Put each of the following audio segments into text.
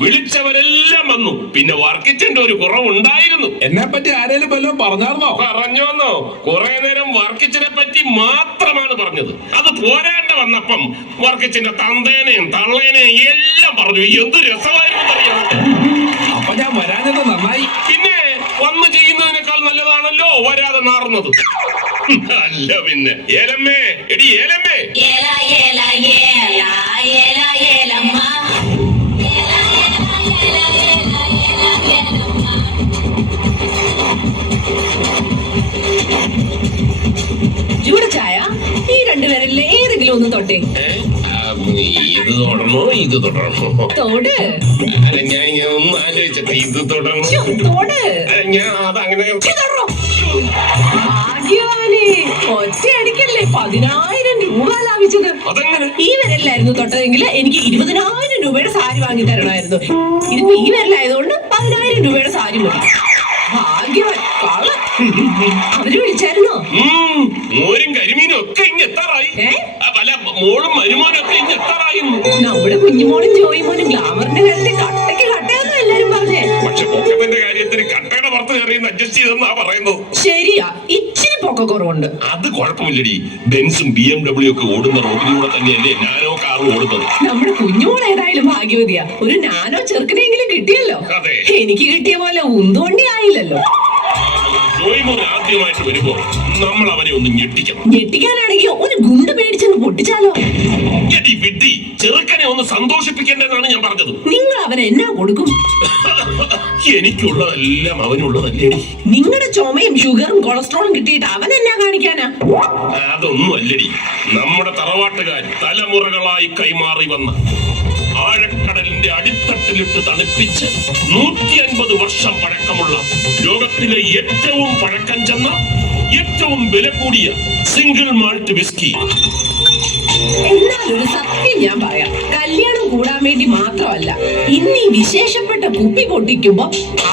വിളിച്ചവരെല്ലാം വന്നു. പിന്നെ വർക്കിച്ചന്റെ ഒരു കുറവുണ്ടായിരുന്നു. എന്നെ പറ്റി ആരേലും വല്ലതും പറഞ്ഞാർന്നോ? പറഞ്ഞോന്നോ? കുറെ നേരം വർക്കിച്ചിനെ പറ്റി മാത്രമാണ് പറഞ്ഞത്. അത് പോരാണ്ട് വന്നപ്പം വർക്കിച്ചിന്റെ തന്തേനെയും തള്ളേനെയും എല്ലാം പറഞ്ഞു. എന്ത് രസമായിരുന്നു അറിയാം. അപ്പൊ ഞാൻ വരാഞ്ഞത് നന്നായി. പിന്നെ വന്ന് ചെയ്യുന്നതിനേക്കാൾ നല്ലതാണല്ലോ വരാതെ നാറുന്നത്. അല്ല പിന്നെ ഏലമ്മേ, എടി ഏലമ്മേ, ചൂടച്ചായ ഈ രണ്ടുപേരിൽ ഏതെങ്കിലും ഒന്ന് തൊട്ടേ. ഇത് തൊടണോ ഇത് തൊടണോ? തോട്. അല്ല ഞാൻ ഒന്ന് ആലോചിച്ചിട്ട് ഇത് തൊടണോ തോട്. ഞാൻ അതങ്ങനെ ഭാഗ്യവാനെ, ഒറ്റയടിക്കല്ലേ 10,000 രൂപ ലാഭിച്ചത്. ഈ വിരലിലായിരുന്നു തൊട്ടതെങ്കിൽ എനിക്ക് 20,000 രൂപയുടെ സാരി വാങ്ങി തരണമായിരുന്നു. ഇതിപ്പോ ഈ വിരലായതുകൊണ്ട് 10,000 രൂപയുടെ സാരി മതി. ഭാഗ്യവാൻ കള്ള. അവര് വിളിച്ചായിരുന്നോ? മോരും കരിമീനും ഒക്കെ ഇങ്ങ് എത്താറായി. പല മോളും മരുമോനും ഒക്കെ ഇങ്ങ് എത്താറായി. നമ്മുടെ കുഞ്ഞുമോളും ജോയിമോനും ഗ്ലാമറിന്റെ കാര്യത്തിൽ കട്ടയ്ക്ക് കട്ടയെന്ന് എല്ലാരും പറഞ്ഞേ. പക്ഷെ പൊക്കത്തിന്റെ കാര്യത്തിന് കട്ടയുടെ പുറത്ത് കയറിയെന്ന് അഡ്ജസ്റ്റ് ചെയ്തെന്നാ പറയുന്നത്. ശരിയാ, ഇച്ചിരി പൊക്ക കുറവുണ്ട്. അത് കുഴപ്പമില്ലടി. ബെൻസും BMW ഒക്കെ ഓടുന്ന റോഡിലൂടെ തന്നെയല്ലേ നാനോ കാർ ഓടുന്നത്. നമ്മുടെ കുഞ്ഞുമോൾ ഏതായാലും ഭാഗ്യവതിയാ. ഒരു നാനോ ചെറുക്കനെങ്കിലും കിട്ടിയല്ലോ. എനിക്ക് കിട്ടിയ പോലെ ഉന്തുവണ്ടി ആയില്ലല്ലോ. ജോയിമോൻ ആദ്യമായിട്ട് വരുമ്പോ നമ്മൾ അവനെ ഒന്ന് ഞെട്ടിക്കണം. ഞെട്ടിക്കാനാണെങ്കിൽ ഒരു ഗുണ്ട് മേടിച്ചെന്ന് പൊട്ടിച്ചാലോ? വിഡ്ഢി, ചെറുക്കനെ ഒന്ന് സന്തോഷിപ്പിക്കേണ്ടതെന്നാണ് ഞാൻ പറഞ്ഞത്. നിങ്ങൾ അവന് എന്നാ കൊടുക്കും? എനിക്കുള്ളതെല്ലാം അവനുള്ളതല്ലേ. നിങ്ങളുടെ ചുമയും ഷുഗറും കൊളസ്ട്രോളും കിട്ടിയിട്ട് അവൻ എന്നാ കാണിക്കാനാ? അതൊന്നും അല്ലടി. നമ്മുടെ തറവാട്ടുകാർ തലമുറകളായി കൈമാറി വന്ന ആഴക്കടലിന്റെ അടിത്തട്ടിലിട്ട് തണുപ്പിച്ച് 150 വർഷം പഴക്കമുള്ള ലോകത്തിലെ ഏറ്റവും പഴക്കം ചെന്ന ഏറ്റവും വില കൂടിയ സിംഗിൾ മാൾട്ട് വിസ്കി. എന്നാലൊരു സത്യം ഞാൻ പറയാം, കല്യാണം കൂടാൻ വേണ്ടി മാത്രമല്ല, ഇന്ന് ഈ വിശേഷപ്പെട്ട കുപ്പി പൊട്ടിക്കുമ്പോ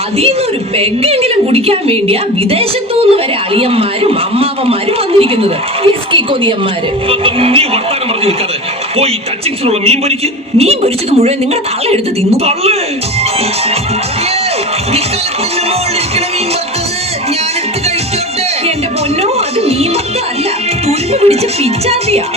അതിൽ നിന്നൊരു പെഗ്ഗെങ്കിലും കുടിക്കാൻ വേണ്ടിയാ വിദേശത്തുനിന്ന് വരെ അളിയന്മാരും അമ്മാവന്മാരും വന്നിരിക്കുന്നത്. വിസ്കി കൊതിയന്മാര്. നീ വർത്താനം പറഞ്ഞു നിൽക്കാതെ പോയി ടച്ചിങ്സിലുള്ള മീൻ പൊരിക്ക്. മീൻ പൊരിച്ചത് മുഴുവൻ നിങ്ങളുടെ തള്ള എടുത്ത് തിന്നു. എന്റെ പൊന്നോ, അത് മീൻ മത്ത അല്ല, തുരുമ്പ് പിടിച്ച പിച്ചാത്തിയാ.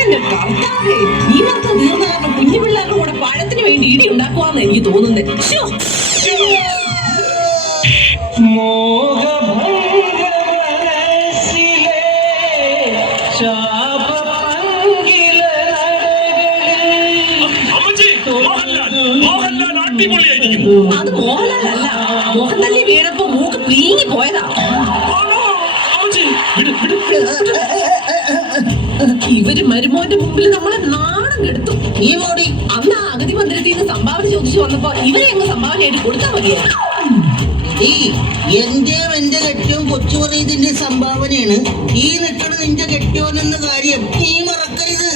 എന്റെ കർത്താവേ, ഈ മത്ത തീർന്ന കാരണം കുഞ്ഞു പിള്ളേരുടെ കൂടെ പഴത്തിന് വേണ്ടി ഇടി ഉണ്ടാക്കുവാന്ന് എനിക്ക് തോന്നുന്നത്. അത് മോഹൻലാലല്ല, മോഹൻലാലി വീണപ്പോ മൂക്ക് പീങ്ങി പോയതാ. ഇവര് മരുമോന്റെ മുമ്പിൽ നമ്മളെ നാണം കെടുത്തു. ഈ മോടി അന്ന് അഗതി മന്ദിരത്തിൽ നിന്ന് സംഭാവന ചോദിച്ചു വന്നപ്പോ ഇവരെ അങ്ങ് സംഭാവനയായിട്ട് കൊടുത്താൽ മതിയായിരുന്നു. എന്റെ കെട്ടിയോൻ കൊച്ചു പറയുന്നതിന്റെ സംഭാവനയാണ് ഈ നിൽക്കണ നിന്റെ കെട്ടിയോനെന്ന കാര്യം നീ മറക്കരുത്.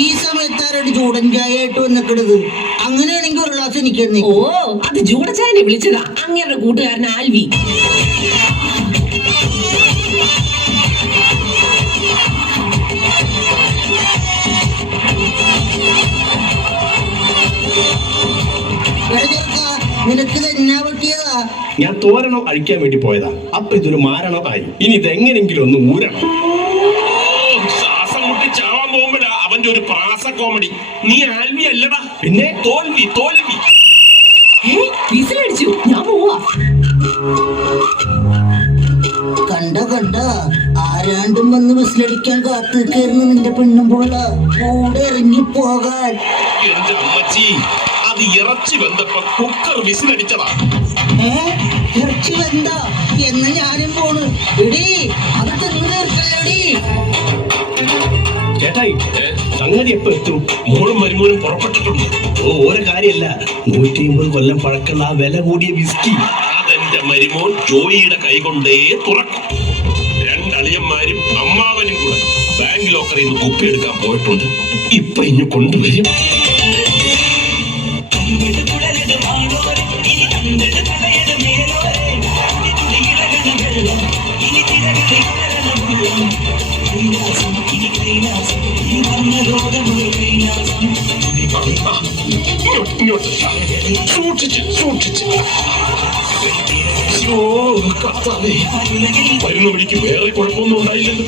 ഈ സമയത്താരോട് ചൂടൻ ചായ ആയിട്ട് വന്നിക്കണത്? അങ്ങനെയാണെങ്കിൽ ഒരു ഗ്ലാസ് എനിക്ക്. ഓ, അത് ചൂടച്ചായനെ വിളിച്ചതാ അങ്ങേരുടെ കൂട്ടുകാരൻ ആൽവി. നിനക്ക് തന്നെ പറ്റിയതാ. ഞാൻ തോരണം അഴിക്കാൻ വേണ്ടി പോയതാ. അപ്പൊ ഇതൊരു മാരണം ആയി. ഇനി ഇതെങ്ങനെങ്കിലും ഒന്ന് ഊരണം. ശ്വാസം മുട്ടി ചാവാൻ പോകുമ്പോഴാ അവന്റെ ഒരു പ്രാസ കോമഡി. നീ ആൽവി അല്ലടാ, പിന്നെ തോൽവി. വിസിലടിച്ചു, ഞാൻ പോവാ. കണ്ട ആരാണ്ടും വന്ന് വിസിലടിക്കാൻ കാത്തു കയറുന്ന നിന്റെ പെണ്ണും പോള കൂടെ ഇറങ്ങി പോകാൻ. എന്റെ അമ്മച്ചി, അത് ഇറച്ചി വെന്തപ്പോ കുക്കർ വിസിലടിച്ചതാ. ഇറച്ചി വെന്ത എന്ന് ഞാനും പോണ്. എടീ, അത് തിന്നു തീർക്കല്ലേടി. ചേട്ടായി, സംഗതി എപ്പോ എത്തും? മോളും മരുമോനും പുറപ്പെട്ടിട്ടുണ്ട്. ഓരോ കാര്യല്ല, 150 കൊല്ലം പഴക്കമുള്ള ആ വില കൂടിയ വിസ്കി അതെന്റെ മരുമോൻ ജോയിയുടെ കൈ കൊണ്ടേ തുറക്കും. 2 അളിയന്മാരും അമ്മാവനും കൂടെ ബാങ്ക് ലോക്കറിൽ നിന്ന് കുപ്പിയെടുക്കാൻ പോയിട്ടുണ്ട്. ഇപ്പൊ ഇനി കൊണ്ടുവരും. കൈലാസം ഇനി കൈലാസം ഈ വന്ന ലോകമേ ഇങ്ങോട്ട് സൂക്ഷിച്ച് സൂക്ഷിച്ച്. അയ്യോ, കർത്താവേ. വരുന്ന വഴിക്ക് വേറെ കുഴപ്പമൊന്നും ഉണ്ടായില്ലല്ലോ.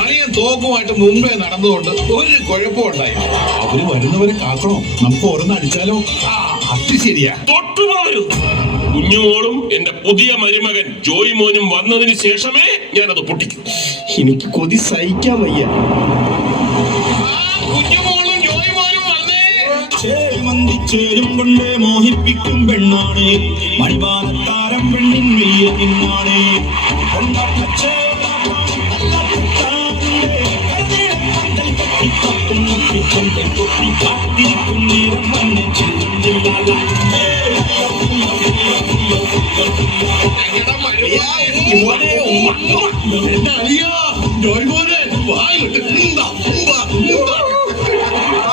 അളിയൻ തോക്കുമായിട്ട് മുമ്പേ നടന്നുകൊണ്ട് ഒരു കുഴപ്പവും ഉണ്ടായില്ല. അവര് വരുന്നവരെ കാക്കണോ? നമുക്ക് ഓരോന്ന് അടിച്ചാലോ? അത് ശരിയാ. തൊട്ടുപോകരുത്. കുഞ്ഞുമോളും എന്റെ പുതിയ മരുമകൻ ജോയ് മോനും വന്നതിന് ശേഷമേ ഞാനത് പൊട്ടിക്കും. എനിക്ക് കൊതി സഹിക്കാൻ വയ്യ. കുഞ്ഞുമോളും ജോയിമോനും വന്നേ. ചേരും കൊണ്ടേ മോഹിപ്പിക്കും പെണ്ണാണ് മണിപാലത്താരം പെണ്ണിൻ വലിയ പിന്നാണ്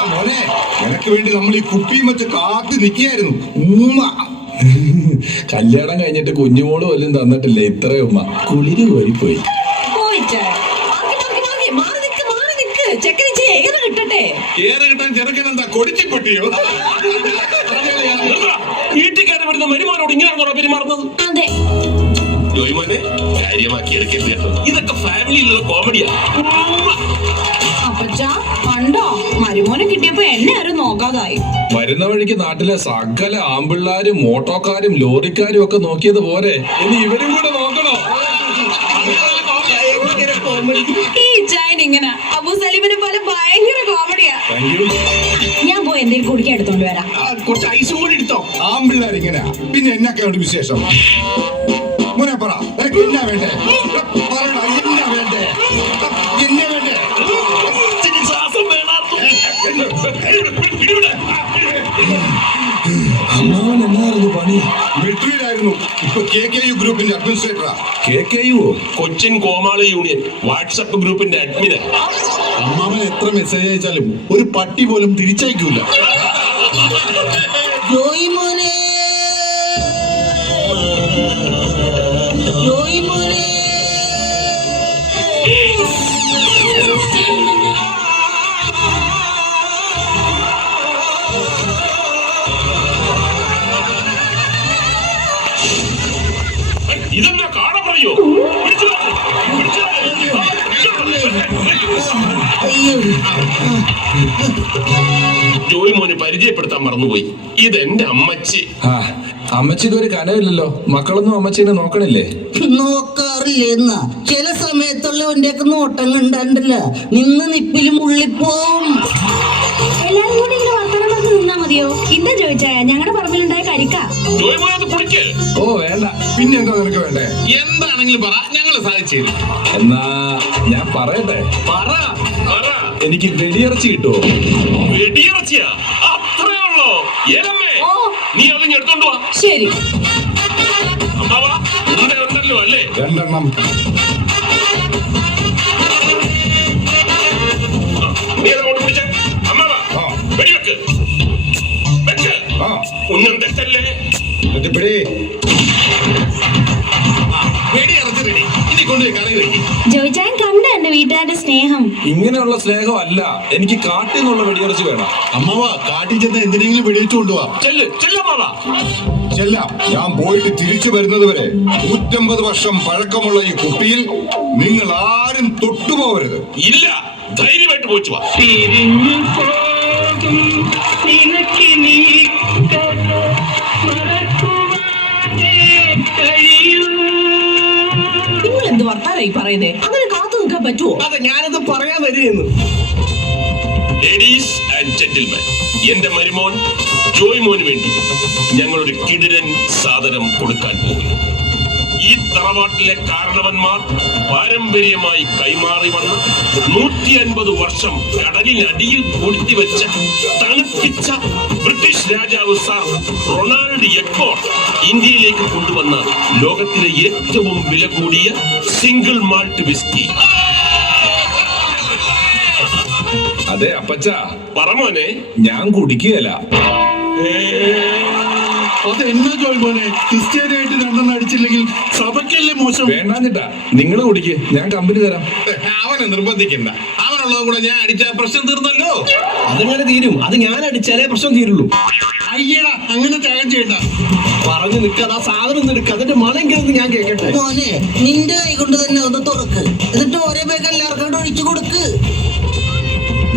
മോനെ, നിനക്ക് വേണ്ടി നമ്മൾ ഈ കുപ്പിയും വെച്ച് കാത്തു നിൽക്കുകയായിരുന്നു. കല്യാണം കഴിഞ്ഞിട്ട് കുഞ്ഞുമോള് വല്ലതും തന്നിട്ടില്ല ഇത്രയും ഉമ്മ. കുളിര് കോരിപ്പോയി. ചെക്കന് ഏറെ കിട്ടട്ടെ. ഏറെ കിട്ടാൻ ചെറുക്കനെന്താ കൊടിച്ചിപ്പെട്ടിയോ? വീട്ടിൽ കയറി വരുന്ന മരുമോനോട് ഇങ്ങനെയാണോ പെരുമാറുന്നത്? അതെ. ജോയ്മോനെ കാര്യമാക്കി എടുക്കരുത് കേട്ടോ. ഇതൊക്കെ ഫാമിലിയിലുള്ള കോമഡിയാ. അപ്പച്ചാ കണ്ടോ, മരുമോനെ കിട്ടിയപ്പോ എന്നെ ആരും നോക്കാതായി. വരുന്ന വഴിക്ക് നാട്ടിലെ സകല ആമ്പിള്ളാരും ഓട്ടോക്കാരും ലോറിക്കാരും ഒക്കെ നോക്കിയത് പോരെ, ഇനി ഇവരും കൂടെ നോക്കണോ? ഈ ചായൻ ഇങ്ങനെ അബു സലീമിനെ പോലെ ഭയങ്കര കോമഡിയാ. ഞാൻ പോയി എന്തെങ്കിലും കുടിക്കാൻ എടുത്തോണ്ട് വരാം. കുറച്ച് ഐസും കൂടി എടുത്തോ. ആമ്പിള്ളേരിങ്ങനെ പിന്നെ എന്നൊക്കെയാണ് വിശേഷം? മോനെ പറ, നിനക്ക് എന്നാ വേണ്ടേ? പറയടാ, എന്നാ വേണ്ടേ? എന്നാ വേണ്ടേ? അമ്മാവൻ എന്നായിരുന്നു പണി? മിലിറ്ററിയിലായിരുന്നു. ഇപ്പൊ KKU ഗ്രൂപ്പിന്റെ അഡ്മിനിസ്ട്രേറ്ററാ. KKU? കൊച്ചിൻ കോമാളി യൂണിയൻ വാട്സപ്പ് ഗ്രൂപ്പിന്റെ അഡ്മിന്. അമ്മാവൻ എത്ര മെസ്സേജ് അയച്ചാലും ഒരു പട്ടി പോലും തിരിച്ചയക്കൂല. ജോയ് മോനെ, ജോയ് മോനെ. ഇതെന്താ കാണ പറയോ? ജോയ് മോന് പരിചയപ്പെടുത്താൻ മറന്നുപോയി. ഇതെന്റെ അമ്മച്ചി. അമ്മച്ചിക്ക് ഒരു കനവില്ലല്ലോ. മക്കളൊന്നും അമ്മച്ചീനെ നോക്കണില്ലേ? നോക്കാറില്ലേ എന്നാ? ചില സമയത്തുള്ളവന്റെ ഒക്കെ നോട്ടം കണ്ടാണ്ടല്ല നിന്ന് നിപ്പിലും ഉള്ളിപ്പോവും. എല്ലാരും കൂടി ഇങ്ങനെ വർത്തമാനം പറഞ്ഞ് നിന്നാ മതിയോ? എന്താ ചോദിച്ചാ ഞങ്ങളുടെ പറമ്പിലുണ്ടായ കരിക്ക. ജോയ് മോനെ അത് പൊടിക്ക്. ഓ വേണ്ട. പിന്നെ എന്താ നിനക്ക് വേണ്ടേ? എന്താണെങ്കിലും പറ, ഞങ്ങള് സാധിച്ചു. എന്നാ ഞാൻ പറയട്ടെ? പറ. എനിക്ക് വെടിയിറച്ചി കിട്ടുമോ? വെടിയിറച്ചിയാ? അത്രേ ഉള്ളോ? ഏലമ്മേ, നീ അതിന് എടുത്തോണ്ട് വാ. ശരി. അമ്മാവാ, ഉണ്ടല്ലോ അല്ലേ? 2 എണ്ണം. നീ അതങ്ങോട്ട് പിടിച്ചേ. അമ്മാവാ, വെടിവെക്ക്. വെക്ക്. ഒന്നും തെറ്റല്ലേ? പിടി. വെടി ഇറച്ചി റെഡി. ഇനി കൊണ്ടുപോയി കറി വെക്കും. ചോദിച്ചാൻ കണ്ട എന്റെ വീട്ടുകാരുടെ സ്നേഹം. ഇങ്ങനെയുള്ള സ്നേഹം അല്ല, എനിക്ക് കാട്ടിൽ നിന്നുള്ള വെടിയിറച്ചി വേണം. അമ്മാവാ, കാട്ടിൽ ചെന്ന് എന്തിനെങ്കിലും വെടിവെച്ചു കൊണ്ടുപോവാ. ചെല്ലമ്മാവാ. ചെല്ലാം. ഞാൻ പോയിട്ട് തിരിച്ചു വരുന്നത് വരെ 150 വർഷം പഴക്കമുള്ള ഈ കുപ്പിയിൽ നിങ്ങൾ ആരും തൊട്ടുപോകരുത്. ഇല്ല, ധൈര്യമായിട്ട് പോച്ചു വാ. നിങ്ങൾ എന്ത് വർത്താനായി പറയുന്നേ? അങ്ങനെ കാത്തു നിൽക്കാൻ പറ്റുമോ? അതെ, ഞാനത് പറയാൻ വരികയെന്ന്. ലേഡീസ് ആൻഡ് ജെന്റിൽമാൻ, എന്റെ മരുമോൻ ജോയ് മോന് വേണ്ടി ഞങ്ങളൊരു കിടിലൻ സാധനം കൊടുക്കാൻ പോകുന്നു. ഈ തറവാട്ടിലെ കാരണവന്മാർ പാരമ്പര്യമായി കൈമാറി വന്ന 150 വർഷം കടലിനടിയിൽ പൂഴ്ത്തിവെച്ച തണുപ്പിച്ച ബ്രിട്ടീഷ് രാജാവ് സാർ റൊണാൾഡ് എക്കോൺ ഇന്ത്യയിലേക്ക് കൊണ്ടുവന്ന ലോകത്തിലെ ഏറ്റവും വില കൂടിയ സിംഗിൾ മാൾട്ട് വിസ്കി. അതെ അപ്പച്ച, പറമോനെ, ഞാൻ കുടിക്കുകയല്ല. അത് എന്നാ ജോയ് മോനെ ക്രിസ്ത്യാനിയായിട്ട് രണ്ടെണ്ണം അടിച്ചില്ലെങ്കിൽ സഭയ്ക്കല്ലേ മോശം. വേണ്ടാഞ്ഞിട്ടാ നിങ്ങൾ കുടിക്ക്, ഞാൻ കമ്പനി തരാം. അവനെ നിർബന്ധിക്കണ്ട, അവനുള്ളത് കൂടെ ഞാൻ അടിച്ച പ്രശ്നം തീർന്നല്ലോ. അതെങ്ങനെ തീരും? അത് ഞാൻ അടിച്ചാലേ പ്രശ്നം തീരുള്ളൂ. അയ്യടാ, അങ്ങനെ ത്യാഗം ചെയ്യണ്ട. പറഞ്ഞു നിൽക്കാതെ ആ സാധനം എടുക്കുക, അതിന്റെ മണമെങ്കിലും ഞാൻ കേൾക്കട്ടെ. മോനെ നിന്റെ കൈ കൊണ്ട് തന്നെ ഒന്ന് തുറക്ക്, എന്നിട്ട് ഓരോ പേക്ക് എല്ലാവർക്കും കൂടെ ഒഴിച്ചു കൊടുക്ക്.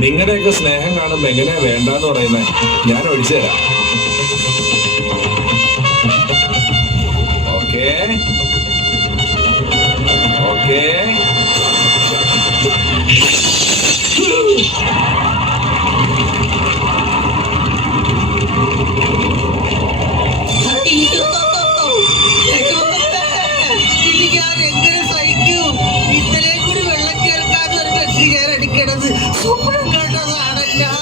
നിങ്ങളുടെയൊക്കെ സ്നേഹം കാണുമ്പോ എങ്ങനെയാ വേണ്ടാന്ന് പറയുന്നേ? ഞാൻ ഒഴിച്ചു തരാം. Okay okay. അയ്യോ, ഇത് ഞാൻ എങ്ങനെ സഹിക്കൂ? ഇത്രയും കൂടി വെള്ളം ചേർക്കാതെ ഒരു കൃഷിക്കാർ അടിക്കണത് സ്വപ്നം കണ്ടതാണല്ലോ.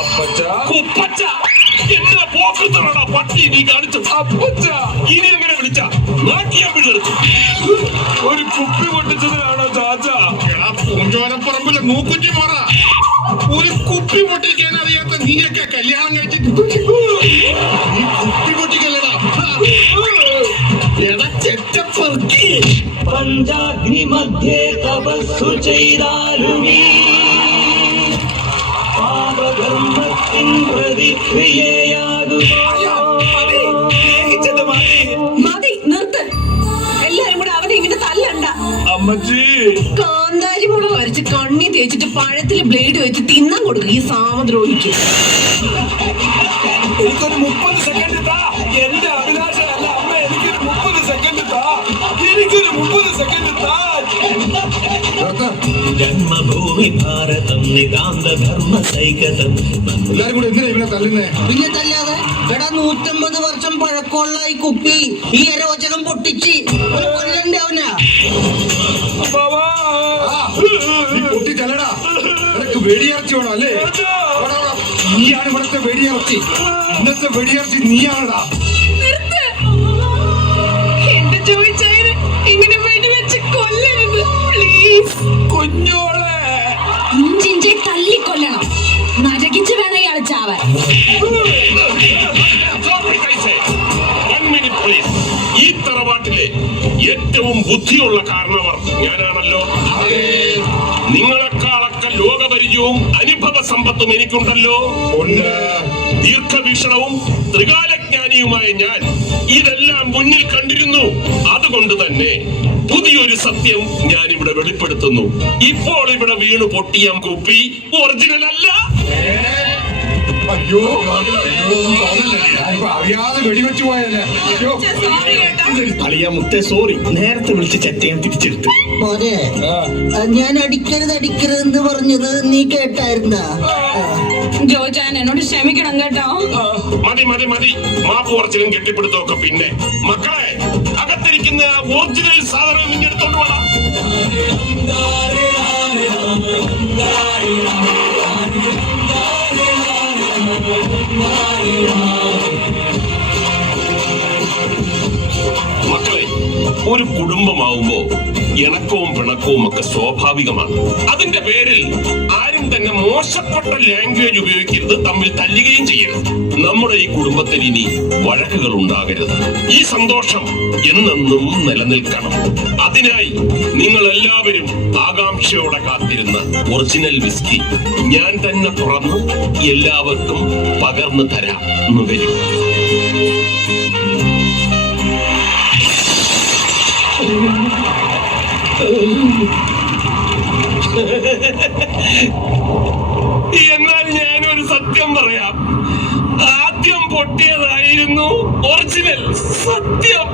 അപ്പച്ചാ, കുപ്പച്ച, എന്നാ പോക്കൃത്തമാണോ പട്ടി നീ കാണിച്ചത്? അപ്പച്ചാ, ഇനി എങ്ങനെ വിളിച്ച നാക്കിയാ പിള്ളേർക്ക് ഒരു കുപ്പി പൊട്ടിച്ചതിനാണോ ചാച്ചാ? പൂഞ്ചോലപ്പറമ്പിലെ മൂക്കുറ്റി മോറ, ഒരു കുപ്പി പൊട്ടിക്കാൻ അറിയാത്ത നീയൊക്കെ കല്യാണം കഴിച്ചിട്ട് നീ കുപ്പി പൊട്ടിക്കല്ലടാ. എടാ ചെറ്റപ്പറക്കി. പഞ്ചാഗ്നി മധ്യേ തപസ്സു ചെയ്താലുമീ പാപകർമ്മത്തിൻ പ്രതിക്രിയയാകുമോ? മതി, നിർത്ത്. എല്ലാരും കൂടെ അവനെ ഇങ്ങനെ തല്ലണ്ട. അമ്മച്ചി, കാന്താരി മുളക് വരച്ച് കണ്ണി തേച്ചിട്ട് പഴത്തിൽ ബ്ലേഡ് വെച്ച് തിന്നാൻ കൊടുക്കും ഈ സാമദ്രോഹിക്ക്. എനിക്കൊരു 30 സെക്കൻഡ് താ. എന്റെ അഭിലാഷമല്ല അമ്മ, എനിക്കൊരു 30 സെക്കൻഡ് താ. എനിക്കൊരു 30 സെക്കൻഡ് താ. ജന്മഭൂമി ഭാരതം നിതാന്ത ധർമ്മ സൈകതം. എല്ലാരും കൂടെ എന്തിനാ ഇവനെ തല്ലുന്നേ? പിന്നെ തല്ലാതെ എടാ 150 വർഷം പഴക്കമുള്ള ഈ കുപ്പി ഈ അരോചകം പൊട്ടിച്ച് ഒരു കൊല്ലണ്ടേ അവനാ. നീ പൊട്ടിച്ചല്ലടാ, നിനക്ക് വെടിയിറച്ചി വേണം അല്ലേ? നീയാണ് ഇവിടുത്തെ വെടിയിറച്ചി. ഇന്നത്തെ വെടിയിറച്ചി നീയാണടാ. നിർത്ത്. എന്റെ ചോദിച്ചായത് ഇങ്ങനെ വെടിവെച്ച് കൊല്ലരുത് പ്ലീസ്. കുഞ്ഞോളെ, ഇഞ്ചിഞ്ചെ തല്ലിക്കൊല്ലണം, നരകിച്ച് വേണം ഇയാൾ ചാവാൻ. One minute, please. ഈ തറവാട്ടിലെ ഏറ്റവും ബുദ്ധിയുള്ള കാരണവർ ഞാനാണല്ലോ. നിങ്ങളെക്കാളൊക്കെ ലോകപരിചയവും അനുഭവ സമ്പത്തും എനിക്കുണ്ടല്ലോ. ദീർഘവീക്ഷണവും ത്രികാലജ്ഞാനിയുമായ ഞാൻ ഇതെല്ലാം മുന്നിൽ കണ്ടിരുന്നു. അതുകൊണ്ട് തന്നെ പുതിയൊരു സത്യം ഞാൻ ഇവിടെ വെളിപ്പെടുത്തുന്നു. ഇപ്പോൾ ഇവിടെ വീണു പൊട്ടിയ കുപ്പി ഒറിജിനൽ അല്ല. അയ്യോ, അറിയാതെ വെടിവെച്ചു പോയല്ലേ. അളിയ മുത്തേ സോറി, നേരത്തെ വിളിച്ച് ചെറ്റയാൻ തിരിച്ചെടുത്തു. മോനെ ഞാൻ അടിക്കരുതെന്ന് പറഞ്ഞത് നീ കേട്ടായിരുന്ന? ജോജാൻ എന്നോട് ക്ഷമിക്കണം കേട്ടോ. മതി മതി മതി, മാപ്പ് പറച്ചിലും കെട്ടിപ്പിടുത്തമൊക്കെ പിന്നെ. മക്കളെ, അകത്തിരിക്കുന്ന ഒറിജിനൽ സാധനം ഇങ്ങെടുത്തോണ്ട് വേണം. മക്കളെ, ഒരു കുടുംബമാവുമ്പോ ഇണക്കവും പിണക്കവും ഒക്കെ സ്വാഭാവികമാണ്. അതിന്റെ പേരിൽ ആരും തന്നെ മോശപ്പെട്ട ലാംഗ്വേജ് ഉപയോഗിക്കരുത്, തമ്മിൽ തല്ലുകയും ചെയ്യരുത്. നമ്മുടെ ഈ കുടുംബത്തിൽ ഇനി വഴക്കുകൾ ഉണ്ടാകരുത്. ഈ സന്തോഷം എന്നെന്നും നിലനിൽക്കണം. അതിനായി നിങ്ങൾ എല്ലാവരും ആകാംക്ഷയോടെ കാത്തിരുന്ന ഒറിജിനൽ വിസ്കി ഞാൻ തന്നെ തുറന്ന് എല്ലാവർക്കും പകർന്നു തരാം. വരും. എന്നാൽ ഞാനൊരു സത്യം പറയാം. ആദ്യം പൊട്ടിയതായിരുന്നു ഒറിജിനൽ സത്യം.